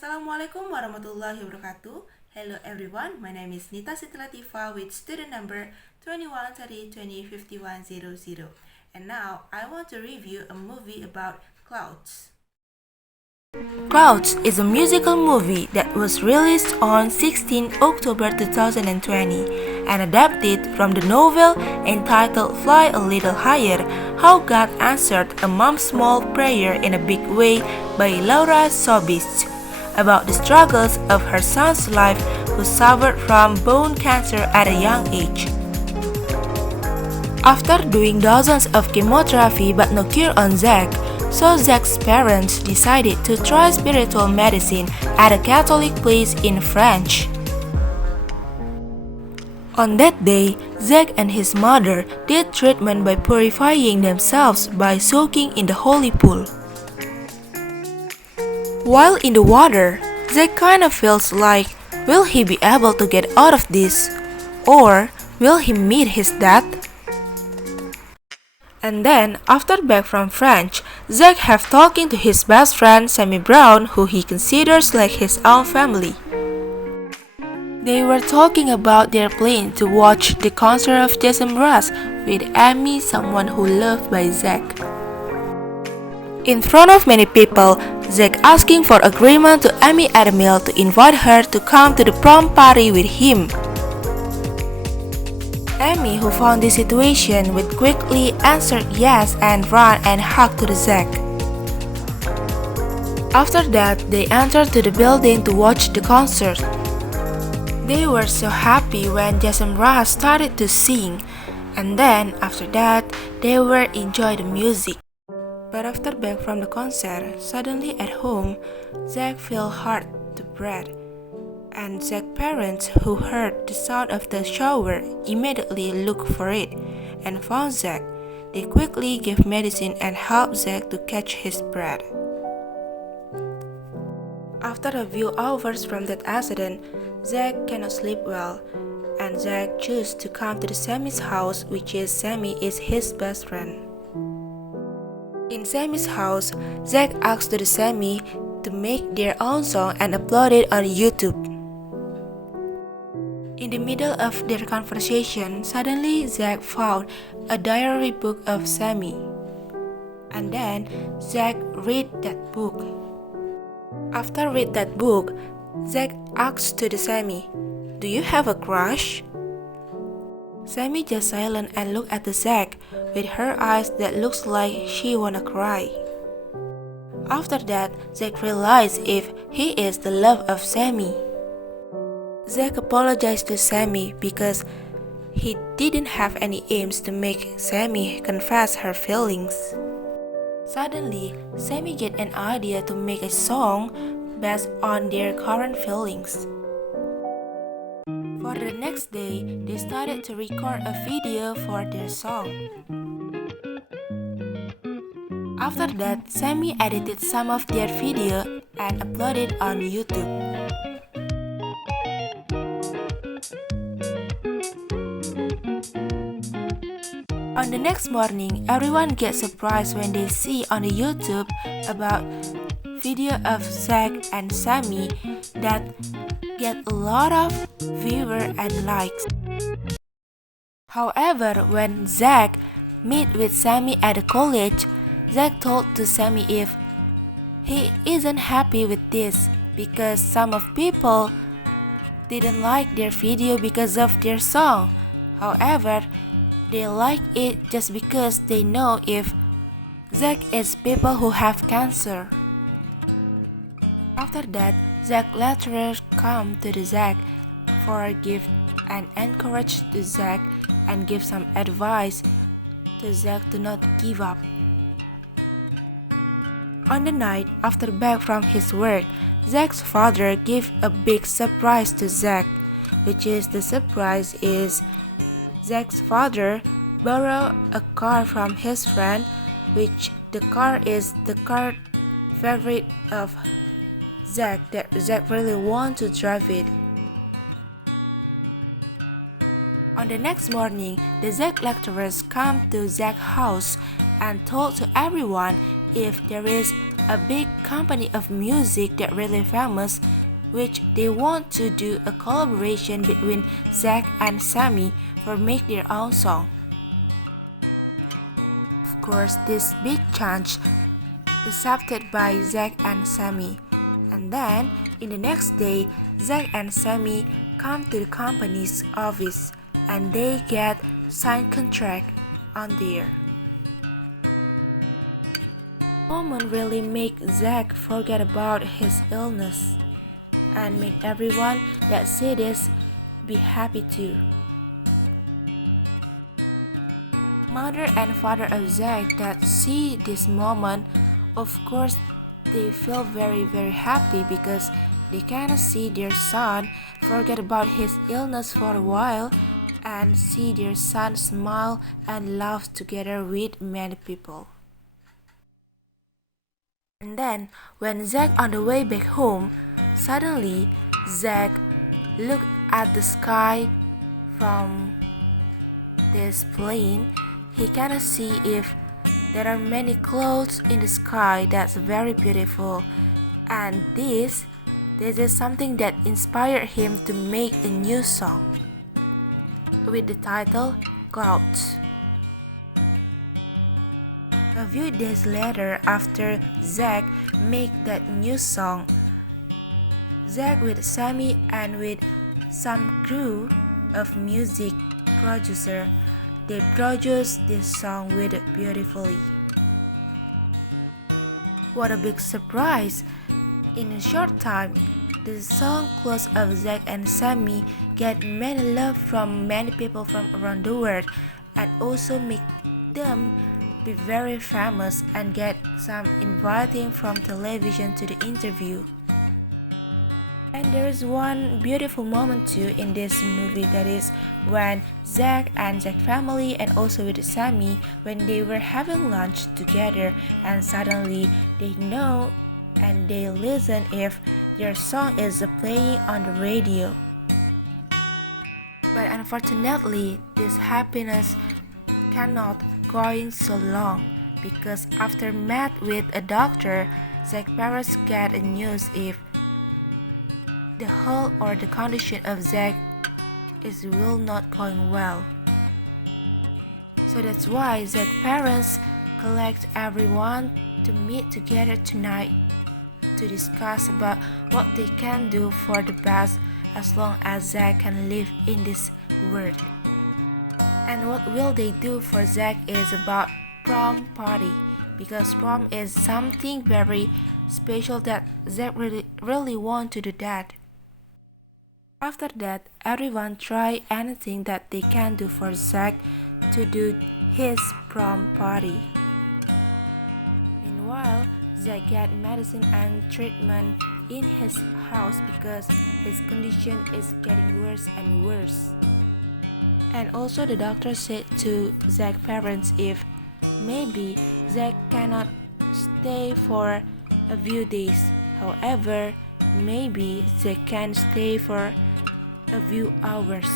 Assalamualaikum warahmatullahi wabarakatuh. Hello everyone, my name is Nita Sitlatifa with student number 2130205100. And now I want to review a movie about clouds. Clouds is a musical movie that was released on 16 October 2020 and adapted from the novel entitled Fly a Little Higher: How God Answered a Mom's Small Prayer in a Big Way by Laura Sobis, about the struggles of her son's life who suffered from bone cancer at a young age. After doing dozens of chemotherapy but no cure on Zack, so Zack's parents decided to try spiritual medicine at a Catholic place in France. On that day, Zack and his mother did treatment by purifying themselves by soaking in the holy pool. While in the water, Zack kind of feels like, will he be able to get out of this? Or will he meet his death? And then, after back from France, Zack have talking to his best friend Sammy Brown, who he considers like his own family. They were talking about their plan to watch the concert of Jason Mraz with Amy, someone who loved by Zack. In front of many people, Zack asking for agreement to Amy at a meal to invite her to come to the prom party with him. Amy, who found this situation, would quickly answer yes and run and hug to the Zack. After that, they entered to the building to watch the concert. They were so happy when Jason Mraz started to sing, and then after that, they were enjoy the music. But after back from the concert, suddenly at home, Zack feel hard to breathe. And Zack's parents, who heard the sound of the shower, immediately looked for it and found Zack. They quickly gave medicine and helped Zack to catch his breath. After a few hours from that accident, Zack cannot sleep well, and Zack chose to come to the Sammy's house, which is Sammy is his best friend. In Sammy's house, Zack asked the Sammy to make their own song and upload it on YouTube. In the middle of their conversation, suddenly Zack found a diary book of Sammy. And then Zack read that book. After read that book, Zack asked to the Sammy, "Do you have a crush?" Sammy just silent and looked at the Zack with her eyes that looks like she wanna cry. After that, Zack realized if he is the love of Sammy. Zack apologized to Sammy because he didn't have any aims to make Sammy confess her feelings. Suddenly, Sammy get an idea to make a song based on their current feelings. For the next day, they started to record a video for their song. After that, Sammy edited some of their video and uploaded on YouTube. On the next morning, everyone gets surprised when they see on the YouTube about video of Zack and Sammy that get a lot of viewers and likes. However, when Zack met with Sammy at the college, Zack told to Sammy if he isn't happy with this because some of people didn't like their video because of their song. However, they like it just because they know if Zack is people who have cancer. After that, Zack later come to the Zack for a gift and encourage the Zack and give some advice to Zack to not give up. On the night after back from his work, Zack's father gave a big surprise to Zack, which is the surprise is Zack's father borrowed a car from his friend, which the car is the car favorite of Zack that Zack really want to drive it. On the next morning, the Zack lecturers come to Zack's house and told to everyone if there is a big company of music that really famous, which they want to do a collaboration between Zack and Sammy for make their own song. Of course, this big chance accepted by Zack and Sammy. And then, in the next day, Zack and Sammy come to the company's office and they get signed contract on there. Moment really make Zack forget about his illness and make everyone that see this be happy too. Mother and father of Zack that see this moment, of course, they feel very happy because they can see their son forget about his illness for a while and see their son smile and laugh together with many people. And then, when Zack on the way back home, suddenly Zack looked at the sky from this plane. He cannot see if there are many clouds in the sky that's very beautiful, and this is something that inspired him to make a new song with the title Clouds. A few days later, after Zack made that new song, Zack with Sammy and with some crew of music producer, they produced this song with it beautifully. What a big surprise! In a short time, the song Close of Zack and Sammy get many love from many people from around the world and also make them be very famous and get some inviting from television to the interview. And there is one beautiful moment too in this movie, that is when Zack and Zack family and also with Sammy when they were having lunch together and suddenly they know and they listen if their song is playing on the radio. But unfortunately, this happiness cannot going so long because after met with a doctor, Zack's parents get a news if the health or the condition of Zack is will not going well. So that's why Zack's parents collect everyone to meet together tonight to discuss about what they can do for the best as long as Zack can live in this world. And what will they do for Zack is about prom party, because prom is something very special that Zack really want to do that. After that, everyone try anything that they can do for Zack to do his prom party. Meanwhile, Zack get medicine and treatment in his house because his condition is getting worse and worse. And also the doctor said to Zack's parents if maybe Zack cannot stay for a few days. However, maybe Zack can stay for a few hours.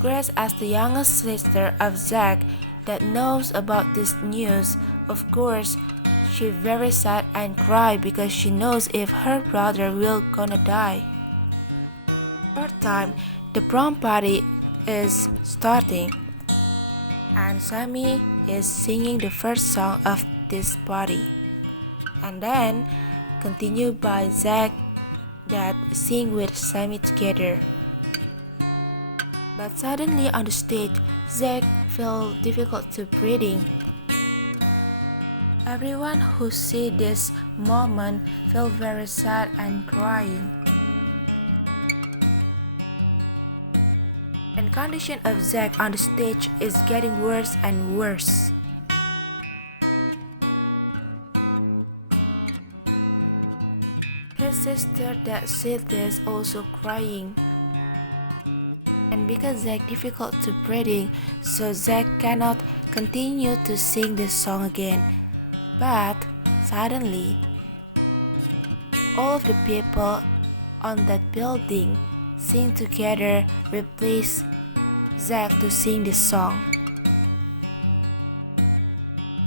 Grace, as the youngest sister of Zack that knows about this news, of course, she very sad and cry because she knows if her brother will gonna die. Third time, the prom party is starting, and Sammy is singing the first song of this party, and then continued by Zack that sing with Sammy together. But suddenly on the stage, Zack felt difficult to breathing. Everyone who see this moment felt very sad and crying. And condition of Zack on the stage is getting worse and worse. His sister that said this also crying. And because Zack difficult to breathing, so Zack cannot continue to sing this song again. But suddenly, all of the people on that building sing together, replace Zack to sing this song.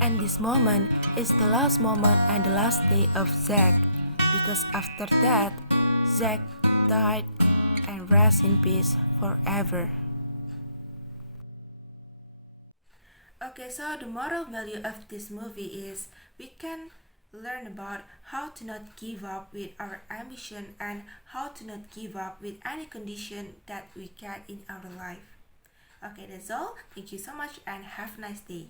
And this moment is the last moment and the last day of Zack, because after that, Zack died and rest in peace forever. Okay, so the moral value of this movie is we can learn about how to not give up with our ambition and how to not give up with any condition that we get in our life. Okay, that's all. Thank you so much and have a nice day.